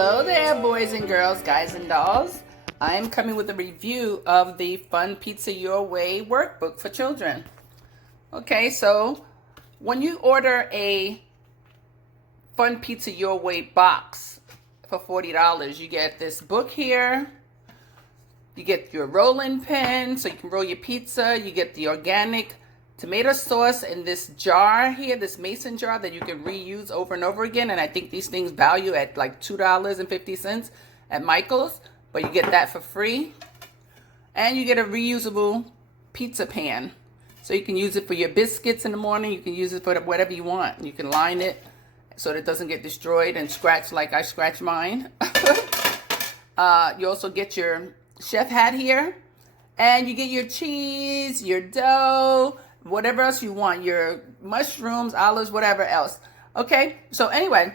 Hello there, boys and girls, guys and dolls. I'm coming with a review of the Fun Pizza Your Way workbook for children. Okay, so when you order a Fun Pizza Your Way box for $40, you get this book here. You get your rolling pin so you can roll your pizza. You get the organic tomato sauce in this jar here, this mason jar that you can reuse over and over again. And I think these things value at like $2.50 at Michael's, but you get that for free. And you get a reusable pizza pan. So you can use it for your biscuits in the morning. You can use it for whatever you want. You can line it so that it doesn't get destroyed and scratch like I scratch mine. You also get your chef hat here. And you get your cheese, your dough, whatever else you want, your mushrooms, olives, whatever else. Okay, so anyway,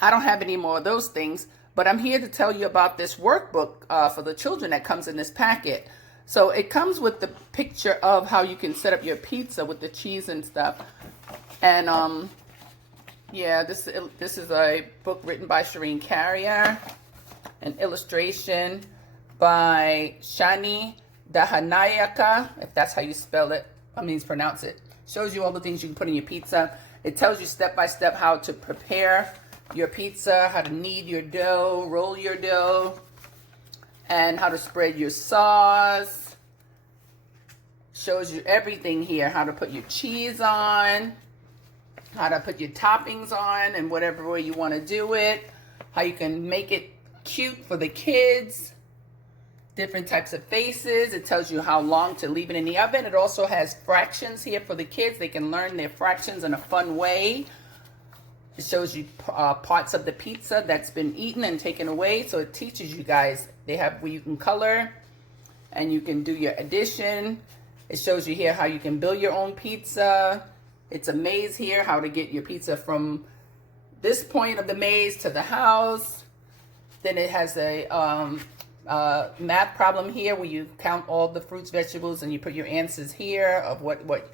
I don't have any more of those things, but I'm here to tell you about this workbook for the children that comes in this packet. So it comes with the picture of how you can set up your pizza with the cheese and stuff. And yeah, this is a book written by Shireen Carrier, an illustration by Shani Dahanayaka, if that's how you spell it. Pronounce it. Shows you all the things you can put in your pizza. It tells you step by step how to prepare your pizza, how to knead your dough, roll your dough, and how to spread your sauce. Shows you everything here, how to put your cheese on, how to put your toppings on, and whatever way you want to do it, how you can make it cute for the kids. Different types of faces. It tells you how long to leave it in the oven. It also has fractions here for the kids. They can learn their fractions in a fun way. It shows you parts of the pizza that's been eaten and taken away. So it teaches you guys. They have where you can color and you can do your addition. It shows you here how you can build your own pizza. It's a maze here, how to get your pizza from this point of the maze to the house. Then it has a math problem here where you count all the fruits, vegetables, and you put your answers here of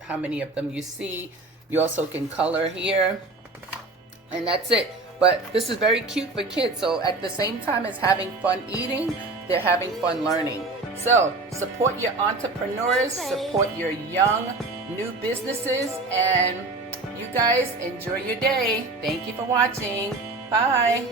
how many of them you see. You also can color here, and that's it. But this is very cute for kids. So at the same time as having fun eating, they're having fun learning. So support your entrepreneurs, support your young new businesses, and you guys enjoy your day. Thank you for watching. Bye.